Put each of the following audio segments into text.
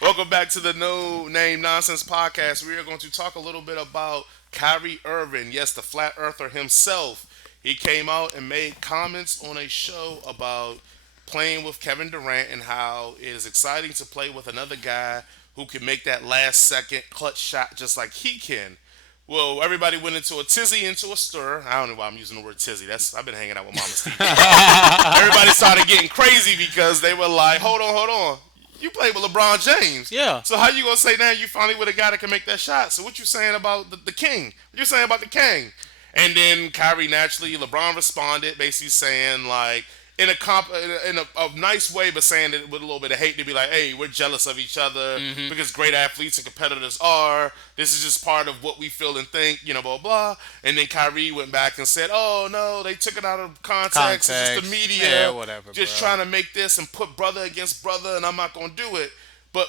Welcome back to the No Name Nonsense Podcast. We are going to talk a little bit about Kyrie Irving. Yes, the flat earther himself. He came out and made comments on a show about playing with Kevin Durant and how it is exciting to play with another guy who can make that last second clutch shot just like he can. Well, everybody went into a tizzy, into a stir. I don't know why I'm using the word tizzy. That's I've been hanging out with MamaSteve. Everybody started getting crazy because they were like, hold on. You played with LeBron James. Yeah. So how you gonna say now you finally with a guy that can make that shot? So what you saying about the king? What you saying about the king? And then Kyrie naturally, LeBron responded, basically saying like in a a nice way, but saying it with a little bit of hate to be like, hey, we're jealous of each other because great athletes and competitors are. This is just part of what we feel and think, blah blah. And then Kyrie went back and said, oh no, they took it out of context. It's just the media, Yeah, whatever, just bro. trying to make this and put brother against brother, and I'm not gonna do it. But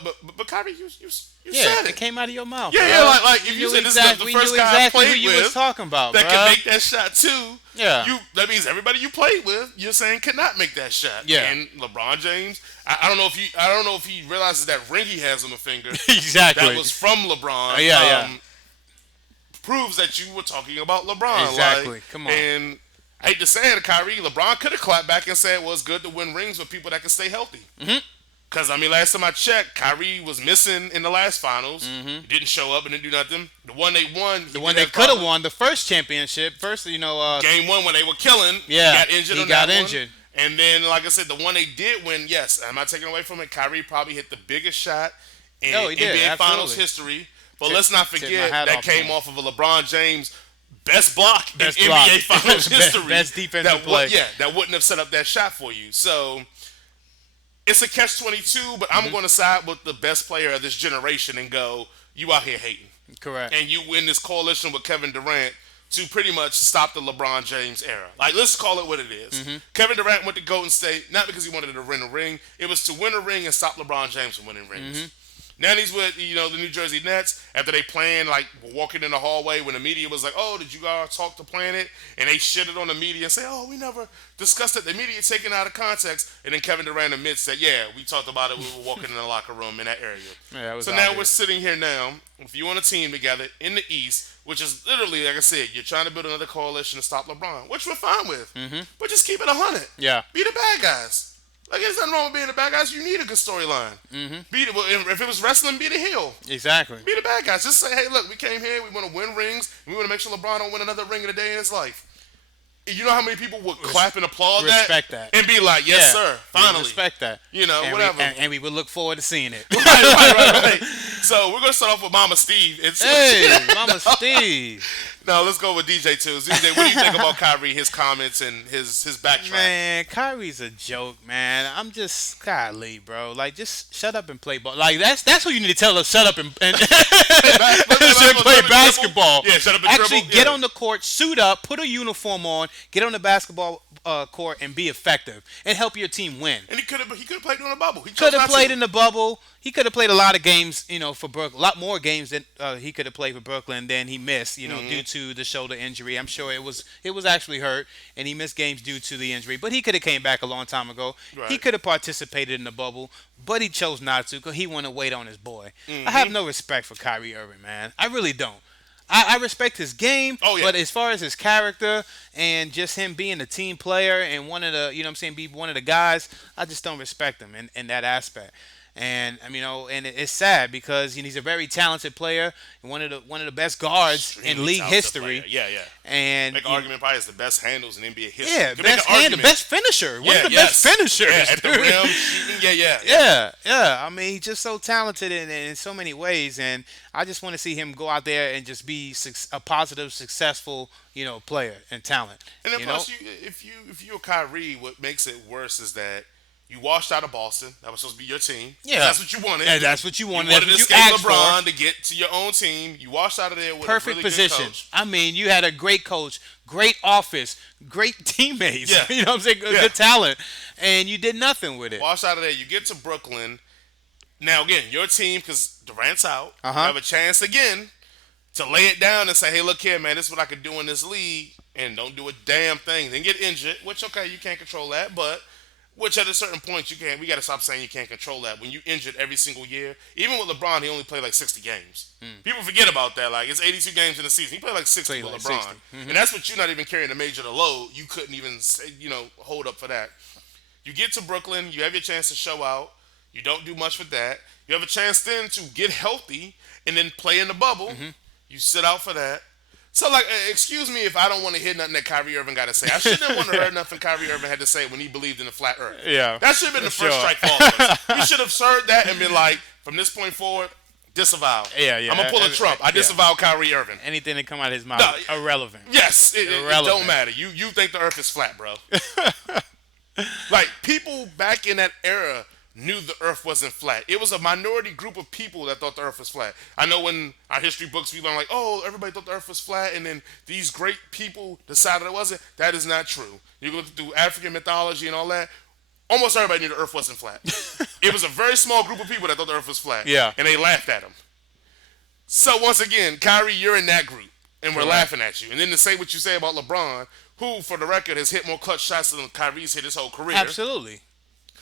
Kyrie, you Yeah, said it it. came out of your mouth. Yeah, bro. yeah, like if We you knew said this exactly, is the first we knew guy I exactly played who you with was talking about, that bro. can make that shot too. Yeah. That means everybody you played with, you're saying cannot make that shot. Yeah. And LeBron James, I don't know if he realizes that ring he has on the finger Exactly. that was from LeBron. Yeah. Proves that you were talking about LeBron. Exactly. Like, Come on. And I hate to say it, Kyrie, LeBron could have clapped back and said, well, it's good to win rings with people that can stay healthy. Because, last time I checked, Kyrie was missing in the last finals. He didn't show up and didn't do nothing. The one they won. The one they could have won, the first championship. Game one when they were killing. Yeah, He got injured he on got that injured. One. And then, like I said, the one they did win, yes, I'm not taking away from it. Kyrie probably hit the biggest shot in He did, NBA absolutely. Finals history. But let's not Tip my forget hat that off came to him. off of a LeBron James best block Best in block. NBA Finals history. Best defensive that play. that wouldn't have set up that shot for you. So it's a catch-22, but I'm going to side with the best player of this generation and go, you out here hating. Correct. And you win this coalition with Kevin Durant to pretty much stop the LeBron James era. Like, let's call it what it is. Kevin Durant went to Golden State, not because he wanted to win a ring. It was to win a ring and stop LeBron James from winning rings. Now he's with, the New Jersey Nets after they playing, like, walking in the hallway when the media was like, oh, did you guys talk to Planet? And they shitted on the media and say, oh, we never discussed it. The media taken out of context. And then Kevin Durant admits that, yeah, we talked about it. We were walking in the locker room in that area. Yeah, that was So now obvious. we're sitting here now with you on a team together in the East, which is literally, like I said, you're trying to build another coalition to stop LeBron, which we're fine with. But just keep it 100. Yeah. Be the bad guys. Like, there's nothing wrong with being the bad guys. You need a good storyline. If it was wrestling, be the heel. Exactly. Be the bad guys. Just say, hey, look, we came here. We want to win rings. We want to make sure LeBron don't win another ring in a day in his life. You know how many people would clap and applaud Respect that. and be like, yes, sir, finally. Respect that. And whatever. And we would look forward to seeing it. right. So we're gonna start off with MamaSteve. Hey, Mama Steve. Now let's go with DJ Tools. DJ, what do you think about Kyrie, his comments and his backtrack? Man, Kyrie's a joke, man. I'm just golly, bro. Like, just shut up and play ball. Like, that's what you need to tell us. Shut up and play basketball. Yeah, shut up and Actually, dribble. get Yeah. on the court, suit up, put a uniform on, get on the basketball court, and be effective and help your team win. And he could have played during the bubble. He Could have played in the bubble. He could have played a lot of games, for Brooklyn. A lot more games than he could have played for Brooklyn than he missed, due to the shoulder injury. I'm sure it was actually hurt, and he missed games due to the injury. But he could have came back a long time ago. Right. He could have participated in the bubble, but he chose not to because he wanted to wait on his boy. I have no respect for Kyrie Irving, man. I really don't. I respect his game, Oh, yeah. but as far as his character and just him being a team player and one of the, be one of the guys, I just don't respect him in that aspect. And and it's sad because he's a very talented player, and one of the best guards in Extremely league talented history. player. Yeah. And Make an argument probably is the best handles in NBA history. yeah, You can make best an hand, argument. best finisher, one of the best finishers. Yeah, at the dude. rim, shooting. Yeah. Yeah. He's just so talented in so many ways, and I just want to see him go out there and just be a positive, successful, player and talent. And then plus, if you're Kyrie, what makes it worse is that you washed out of Boston. That was supposed to be your team. Yeah. That's what you wanted. And that's what you wanted. You wanted That's to what you escape asked LeBron for. to get to your own team. You washed out of there with Perfect a really position. good coach. You had a great coach, great office, great teammates. Yeah. You know what I'm saying? Yeah. Good talent, and you did nothing with it. Washed out of there. You get to Brooklyn. Now again, your team, because Durant's out, you Uh-huh. have a chance again to lay it down and say, "Hey, look here, man. This is what I can do in this league, and don't do a damn thing." Then get injured, which okay, you can't control that, but Which at a certain point you can't. We got to stop saying you can't control that. When you injured every single year, even with LeBron, he only played like 60 games. People forget about that. Like it's 82 games in the season. He played like 60 Play with like LeBron, 60. and that's what you're not even carrying the major to load. You couldn't even say, hold up for that. You get to Brooklyn, you have your chance to show out. You don't do much with that. You have a chance then to get healthy and then play in the bubble. You sit out for that. So, like, excuse me if I don't want to hear nothing that Kyrie Irving got to say. I shouldn't want to hear nothing Kyrie Irving had to say when he believed in the flat earth. Yeah. That should have been the For first sure. strike for all of us. We should have heard that and been like, from this point forward, disavow. Yeah, yeah. I'm going to pull a Trump. I Yeah. disavow Kyrie Irving. Anything that come out of his mouth, No, irrelevant. Yes, it Irrelevant. don't matter. You think the earth is flat, bro. Like, people back in that era knew the earth wasn't flat. It was a minority group of people that thought the earth was flat. I know in our history books we learn like, oh, everybody thought the earth was flat, and then these great people decided it wasn't. That is not true. You go through African mythology and all that. Almost everybody knew the earth wasn't flat. It was a very small group of people that thought the earth was flat. Yeah. And they laughed at him. So once again, Kyrie, you're in that group, and we're Correct. laughing at you. And then to say what you say about LeBron, who, for the record, has hit more clutch shots than Kyrie's hit his whole career. Absolutely.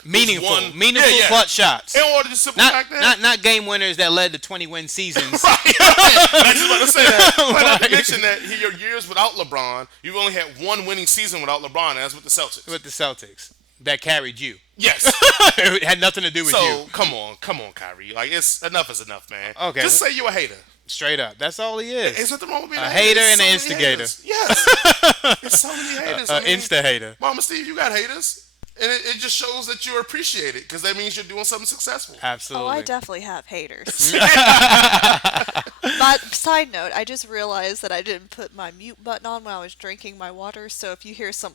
Meaningful, Yeah, yeah. clutch shots. In order to simple fact that. Not game winners that led to 20-win seasons. Right. I just about to say that. But not to Right. mention that your years without LeBron, you've only had one winning season without LeBron, and that's with the Celtics. With the Celtics that carried you. Yes. It had nothing to do with So you. come on, Kyrie. Like it's enough is enough, man. Okay. Just say you're a hater. Straight up. That's all he is. Ain't nothing wrong with being A a hater There's and an so many instigator. haters. Yes. There's so many haters. Insta hater. MamaSteve, you got haters. And it just shows that you're appreciated because that means you're doing something successful. Absolutely. Oh, I definitely have haters. But side note, I just realized that I didn't put my mute button on when I was drinking my water. So if you hear some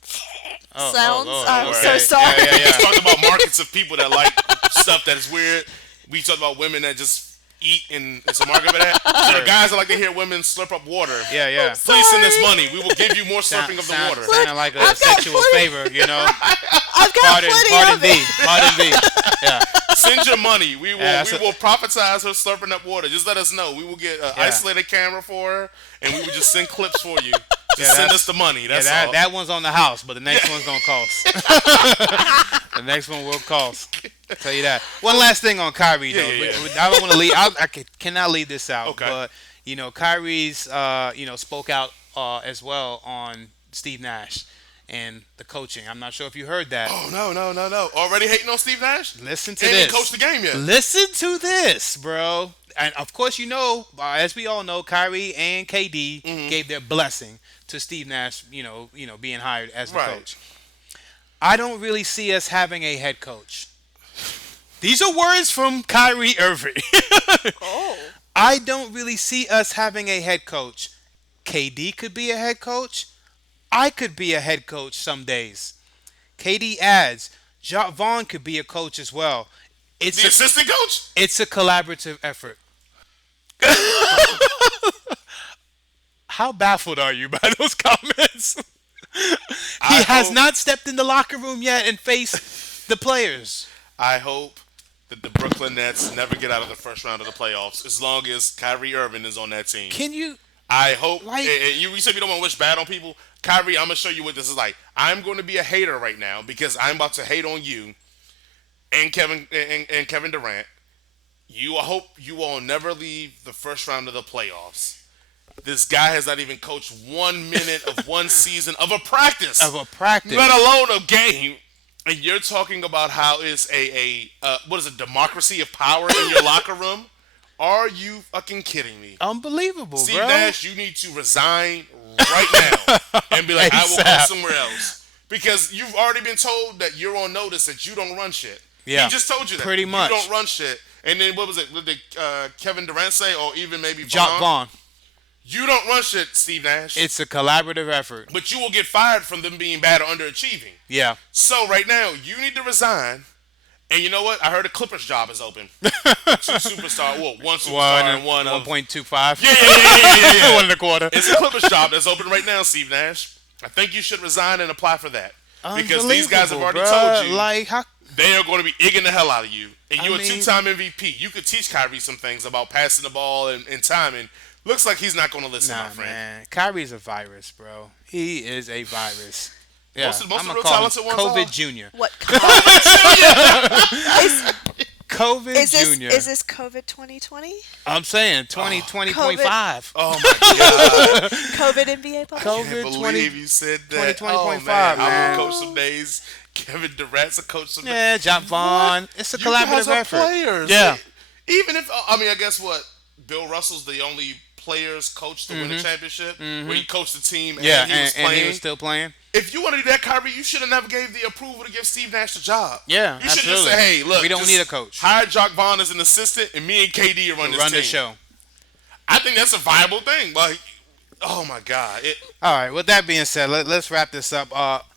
sounds, I'm so okay. sorry. Yeah, yeah, Let's talk about markets of people that like stuff that is weird. We talk about women that just eat and it's a market for that. So the guys that like to hear women slurp up water. Yeah, yeah. Please send us Sorry. money. We will give you more slurping of the water. Sounding like a I've got sexual plenty- favor, you know. I've got Pardon plenty of V. it. Pardon V. Yeah. Send your money. We will Yeah, we will prophesize her slurping up water. Just let us know. We will get an isolated camera for her, and we will just send clips for you. Just send us the money. That's all. That one's on the house, but the next one's gonna cost. The next one will cost. I'll tell you that. One last thing on Kyrie though. Yeah. I don't want to leave. Cannot leave this out. Okay. But Kyrie's spoke out as well on Steve Nash and the coaching. I'm not sure if you heard that. Oh no! Already hating on Steve Nash? Listen to Ain't this. even coached the game yet. Listen to this, bro. And of course, as we all know, Kyrie and KD gave their blessing to Steve Nash. Being hired as the Right. coach. I don't really see us having a head coach. These are words from Kyrie Irving. Oh. I don't really see us having a head coach. KD could be a head coach. I could be a head coach some days. KD adds, Vaughn could be a coach as well. The assistant coach? It's a collaborative effort. How baffled are you by those comments? He has not stepped in the locker room yet and faced the players. I hope that the Brooklyn Nets never get out of the first round of the playoffs as long as Kyrie Irving is on that team. Can you? I hope. Like- You said you don't want to wish bad on people. Kyrie, I'm going to show you what this is like. I'm going to be a hater right now because I'm about to hate on you and Kevin Durant. I hope you all never leave the first round of the playoffs. This guy has not even coached 1 minute of one season of a practice. Let alone a game. And you're talking about how it's a democracy of power in your locker room? Are you fucking kidding me? Unbelievable, Steve bro. Nash, you need to resign right now and be like, I will go ASAP. somewhere else. Because you've already been told that you're on notice that you don't run shit. Yeah, He just told you that. pretty much. You don't run shit. And then what was it? What did Kevin Durant say? Or even maybe Jock Vaughn. You don't run shit, Steve Nash. It's a collaborative effort. But you will get fired from them being bad or underachieving. Yeah. So right now, you need to resign. And you know what? I heard a Clippers job is open. Two superstar. Well, one superstar and one of 1.25. Yeah. 1 and a quarter. It's a Clippers job that's open right now, Steve Nash. I think you should resign and apply for that. Because these guys have already told you Like, how? they are going to be egging the hell out of you. And you're I a mean- two-time MVP. You could teach Kyrie some things about passing the ball and timing. Looks like he's not going to listen, Nah, my friend. man. Kyrie's a virus, bro. He is a virus. Yeah, Most I'm of gonna the real call him talented ones COVID are. Junior. What is, COVID is this? Junior. Is this COVID 2020? I'm saying 2020.5. COVID. Oh my god! COVID NBA I publishing? can't COVID believe you said that. 2020.5, Oh man, I man. will coach some days. Kevin Durant's a coach some days. Yeah, John Vaughn. It's a You guys collaborative are effort. players. Yeah. Even if I mean, I guess what Bill Russell's the only players coach to win a championship, where he coached the team and Yeah, he was and playing. he was still playing. If you want to do that, Kyrie, you should have never gave the approval to give Steve Nash the job. Yeah, you should just absolutely. say, "Hey, look, We don't just need a coach. Hire Jock Vaughn as an assistant, and me and KD run this Run team." the show. I think that's a viable thing. Like, oh my god, All right. With that being said, let's wrap this up.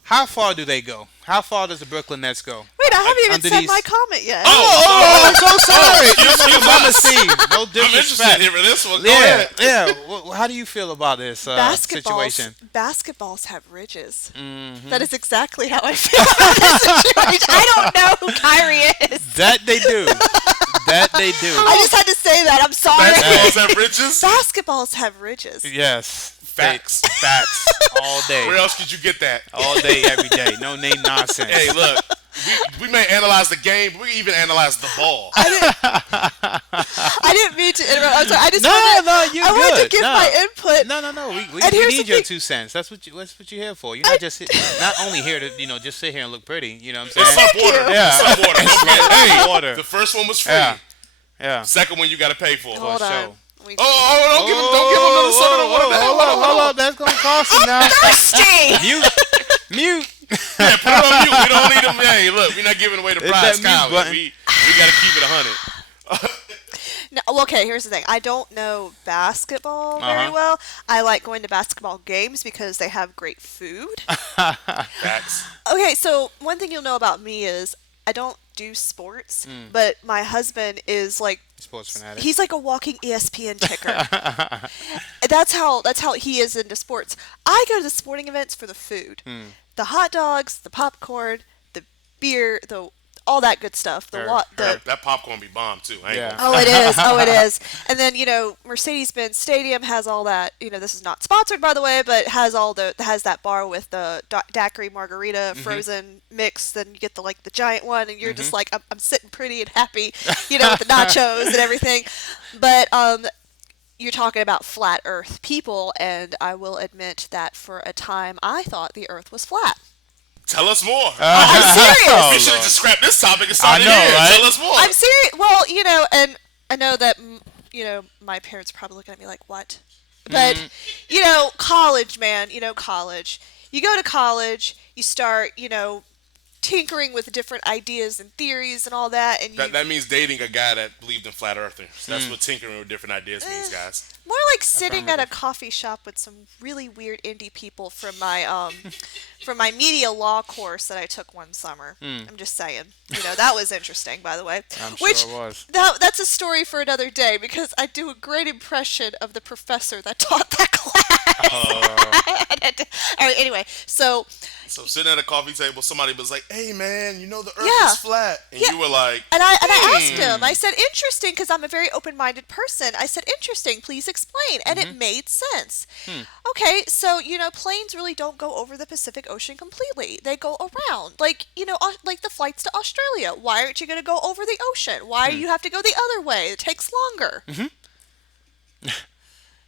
How far do they go? How far does the Brooklyn Nets go? Wait, I haven't even Under said these- my comment yet. I'm so sorry. excuse MamaSteve. No I'm interested disrespect. in hearing this one. Go Yeah, ahead. yeah. How do you feel about this situation? Basketballs have ridges. Mm-hmm. That is exactly how I feel about this situation. I don't know who Kyrie is. That they do. That they do. I just had to say that. I'm sorry. Basketballs have riches. Basketballs have ridges. Yes. Facts. Facts. All day. Where else could you get that? All day, every day. No name nonsense. Hey, look, we may analyze the game, but we even analyze the ball. I didn't mean to interrupt. I'm sorry. I just No, you're I wanted to good. give No. my input. No. We And here's need the your thing- 2 cents. That's what you're here for. You're not just not only here to just sit here and look pretty. You know what I'm It's saying? sub water. you. It's sub water. Hey, water. The first one was free. Yeah. Yeah. Second one you got to pay for. For Hold a on. show. Don't give him another soda of water. Hold up. That's gonna cost him now. Thirsty. Mute. Yeah, put it on mute. We don't need him. Hey, look, we're not giving away the Hit prize, that mute Kyle. button. We got to keep it 100. No, well, okay, here's the thing. I don't know basketball very well. I like going to basketball games because they have great food. Facts. Okay, so one thing you'll know about me is I don't do sports, but my husband is like Sports fanatic. he's like a walking ESPN ticker. That's how he is into sports. I go to the sporting events for the food. The hot dogs, the popcorn, the beer, all that good stuff. Sure. That popcorn be bomb too. I ain't Yeah. gonna- Oh, it is. And then, Mercedes-Benz Stadium has all that, this is not sponsored, by the way, but has that bar with the daiquiri margarita frozen mix. Then you get the giant one, and you're just like, I'm sitting pretty and happy, with the nachos and everything. But you're talking about flat earth people, and I will admit that for a time I thought the earth was flat. Tell us more. I'm serious. We should have just scrapped this topic and started know, here. right? Tell us more. I'm serious. Well, and I know that, my parents are probably looking at me like, what? But, college, man, college. You go to college, you start, tinkering with different ideas and theories and all that. And that means dating a guy that believed in flat earthers. That's what tinkering with different ideas means, guys. more like sitting at a coffee shop with some really weird indie people from my media law course that I took one summer. I'm just saying. That was interesting, by the way. I'm sure it was. That's a story for another day because I do a great impression of the professor that taught that class. All right, anyway, so sitting at a coffee table, somebody was like, "Hey, man, the Earth Yeah. is flat," and Yeah. you were like, And I asked him, I said, interesting, because I'm a very open-minded person. I said, interesting, please explain. And it made sense. Okay, so, planes really don't go over the Pacific Ocean completely. They go around. Like the flights to Australia. Why aren't you going to go over the ocean? Why do you have to go the other way? It takes longer.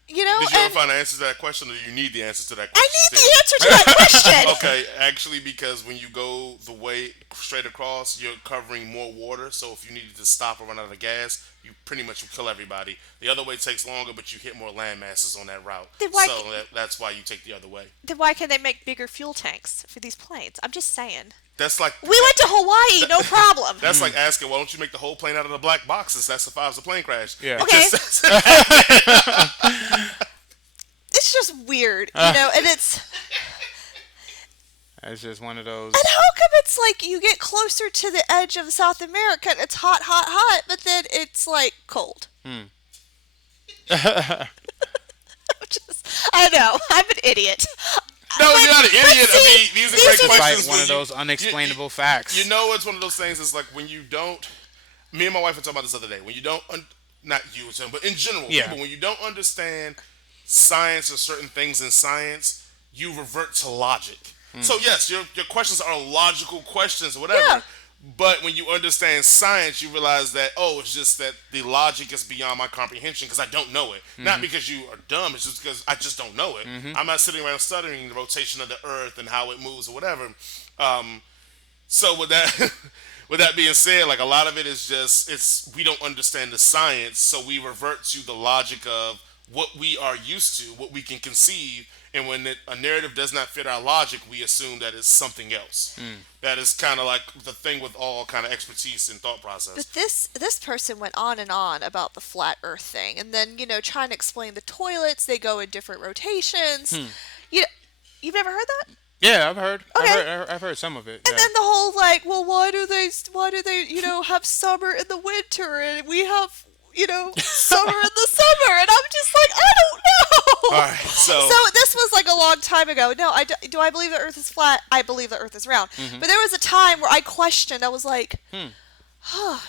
Did you ever find the answer to that question, or do you need the answer to that question? I need the answer to that question. Okay, actually, because when you go the way straight across, you're covering more water. So if you needed to stop or run out of gas, you pretty much kill everybody. The other way takes longer, but you hit more land masses on that route. Then why So that's why you take the other way. Then why can't they make bigger fuel tanks for these planes? I'm just saying. That's like We went to Hawaii, no problem. that's like asking, why don't you make the whole plane out of the black boxes that survives a plane crash? Yeah. Okay. Just- It's just weird, and it's... It's just one of those. And how come it's like you get closer to the edge of South America and it's hot, hot, hot, but then it's like cold? I know. I'm an idiot. No, you're not an idiot. I mean, these are great are- It's questions. like one of those unexplainable facts. It's one of those things. It's like when you don't. Me and my wife were talking about this the other day. When you don't, not you, but in general, Yeah. people, when you don't understand science or certain things in science, you revert to logic. So yes, your questions are logical questions, or Yeah. whatever. But when you understand science, you realize that it's just that the logic is beyond my comprehension because I don't know it. Not because you are dumb. It's just because I just don't know it. I'm not sitting around studying the rotation of the Earth and how it moves or whatever. So with that, with that being said, like a lot of it is just we don't understand the science, so we revert to the logic of what we are used to, what we can conceive, and when a narrative does not fit our logic, we assume that it's something else. That is kind of like the thing with all kind of expertise and thought process. But this person went on and on about the flat Earth thing, and then trying to explain the toilets. They go in different rotations. You you've never heard that? Yeah, I've heard. Okay. I've heard some of it. And Yeah. then the whole like, well, why do they have summer in the winter and we have summer in the summer, and I'm just like, I don't know. All right, so This was like a long time ago. No, do I believe the Earth is flat? I believe the Earth is round. But there was a time where I questioned. I was like,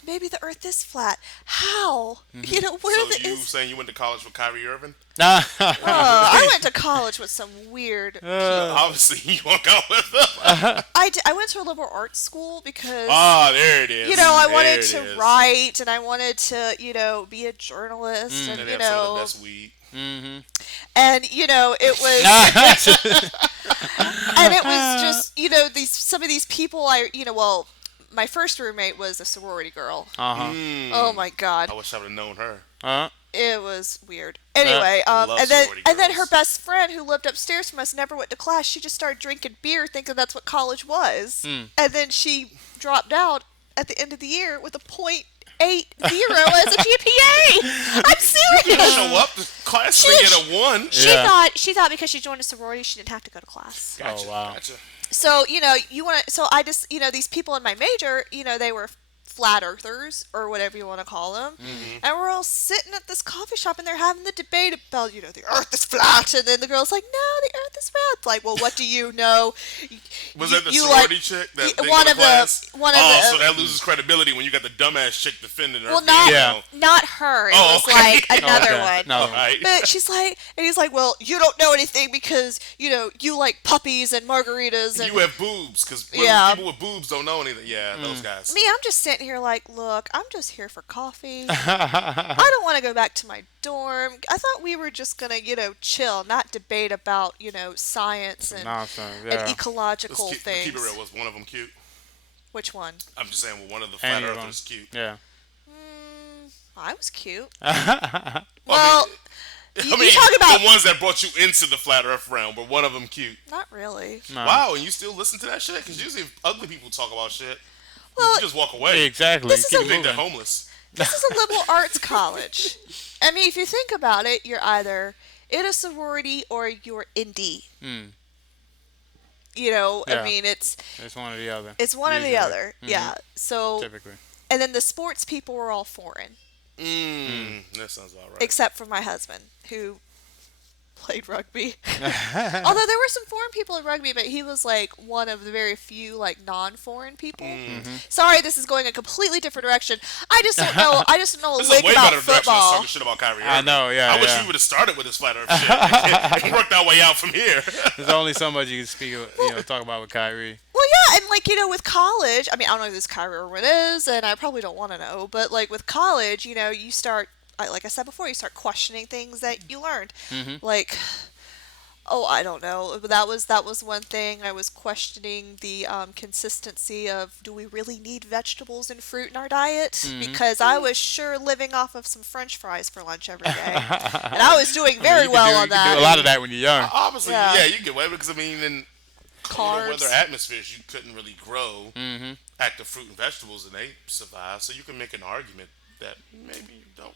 maybe the Earth is flat. How? Where so you saying you went to college with Kyrie Irving? I went to college with some weird people. Obviously, you hung out with them. I went to a liberal arts school because There it is. I There wanted it to is. write and I wanted to be a journalist And and they have some of the best weed. and it was and it was just these some of these people my first roommate was a sorority girl. Oh my god. I wish I would have known her. It was weird. Anyway, love and then sorority her girls. best friend who lived upstairs from us never went to class. She just started drinking beer, thinking that's what college was. And then she dropped out at the end of the year with a .80 as a GPA. I'm serious. Show up to class and get a 1. She thought because she joined a sorority she didn't have to go to class. Gotcha, Oh, wow. Gotcha. So you want to. So I just these people in my major they were flat earthers or whatever you want to call them, and we're all sitting at this coffee shop and they're having the debate about the Earth is flat, and then the girl's like, no, the Earth is round. Like, well, what do you know? Was that the you sorority chick that didn't go to class? One of so the that loses credibility when you got the dumbass chick defending her. well, not Yeah. not her. It Oh, was okay. like another Okay. one. No. All right. But she's like, and he's like, well, you don't know anything because you like puppies and margaritas and You have boobs because Yeah. people with boobs don't know anything. Yeah, those guys. me. I'm just sitting here like, look, I'm just here for coffee. I don't want to go back to my dorm. I thought we were just gonna chill, not debate about science and Nonsense. and Yeah. ecological Let's things. keep it real. Was one of them cute? Which one? I'm just saying, well, one of the flat Any of them. earthers cute. Yeah. I was cute. Well, Well, I you mean, talk about the ones that brought you into the flat earth realm, but one of them cute. not really. No. Wow, and you still listen to that shit? Because usually if ugly people talk about shit, Well, you just walk away. Exactly. This is Keep a it You think they're moving. homeless. This is a liberal arts college. I mean, if you think about it, you're either in a sorority or you're indie. I Yeah. mean, it's one or the other. one or the Usually. other. Yeah. So, Typically. and then the sports people were all foreign, That sounds all right. except for my husband, who played rugby. Although there were some foreign people in rugby, but he was like one of the very few like non-foreign people. Sorry, this is going a completely different direction. I just don't know. I just don't know a This is a lick way about better direction than football. talking shit about Kyrie Irving. I know, yeah, I wish yeah. we would have started with this flat earth shit and worked our way out from here. There's only so much you can speak, talk about with Kyrie. Well, yeah, and like with college, I mean, I don't know who this Kyrie Irving is, and I probably don't want to know, but like with college, you start, like I said before, you start questioning things that you learned, like. Oh, I don't know. That was one thing. I was questioning the consistency of do we really need vegetables and fruit in our diet? Because I was sure living off of some French fries for lunch every day, and I was doing very well on You can that. do a lot of that when you're young. Obviously, Yeah. yeah, you get away with it because, I mean, in colder Carbs. weather atmospheres, you couldn't really grow active fruit and vegetables, and they survive. So you can make an argument that maybe you don't.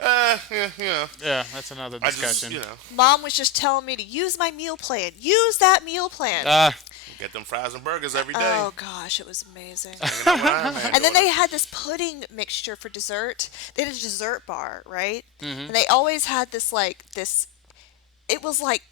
Yeah. Yeah, that's another I just, discussion. Mom was just telling me to use my meal plan. Use that meal plan. Get them fries and burgers every day. Oh gosh, it was amazing. You know what I mean? And then they had this pudding mixture for dessert. They had a dessert bar, right? And they always had this this. It was like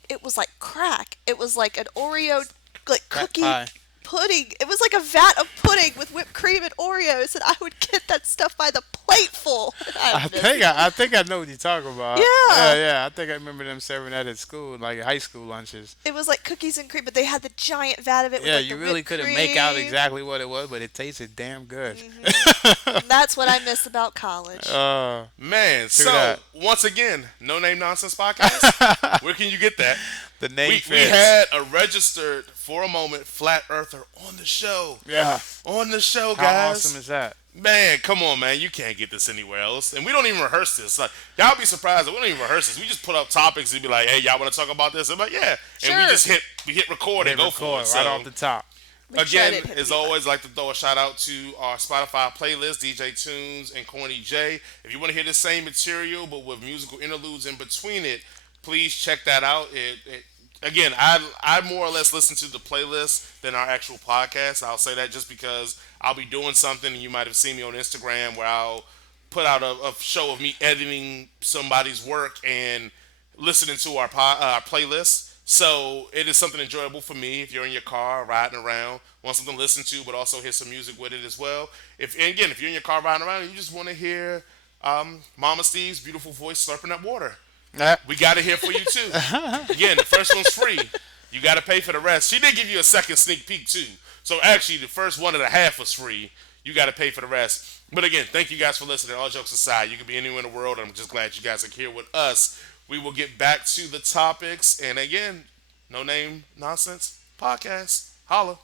crack. It was like an Oreo like Crack cookie. pie. pudding. It was like a vat of pudding with whipped cream and Oreos, and I would get that stuff by the plateful. I miss it. I think I know what you're talking about. Yeah, Yeah. yeah. I think I remember them serving that at school, like high school lunches. It was like cookies and cream, but they had the giant vat of it with Yeah, like the you really whipped couldn't make out cream. exactly what it was, but it tasted damn good. And that's what I miss about college. Man, True so that. once again, No Name Nonsense Podcast. Where can you get that? The name We fits. had a registered for a moment flat earther on the show. Yeah. On the show, How guys. awesome is that? Man, come on, man. You can't get this anywhere else. And we don't even rehearse this. Like, y'all be surprised that we don't even rehearse this. We just put up topics and be like, hey, y'all want to talk about this? I'm like, yeah. And we Sure. just hit record and They go for record it. right So, off the top. Make sure I again, didn't hit as the mute always, like to throw a shout out to our Spotify playlist, DJ Tunes and Corny J. If you want to hear the same material but with musical interludes in between it, please check that out. Again, I more or less listen to the playlist than our actual podcast. I'll say that just because I'll be doing something, and you might have seen me on Instagram where I'll put out a show of me editing somebody's work and listening to our playlist. So it is something enjoyable for me if you're in your car riding around, want something to listen to, but also hear some music with it as well. If you're in your car riding around and you just want to hear Mama Steve's beautiful voice slurping up water, Yeah. we got it here for you too. Again, the first one's free. You got to pay for the rest. She did give you a second sneak peek too. So actually, the first one and a half was free. You got to pay for the rest. But again, thank you guys for listening. All jokes aside, you could be anywhere in the world. I'm just glad you guys are here with us. We will get back to the topics. And again, No Name Nonsense Podcast. Holla.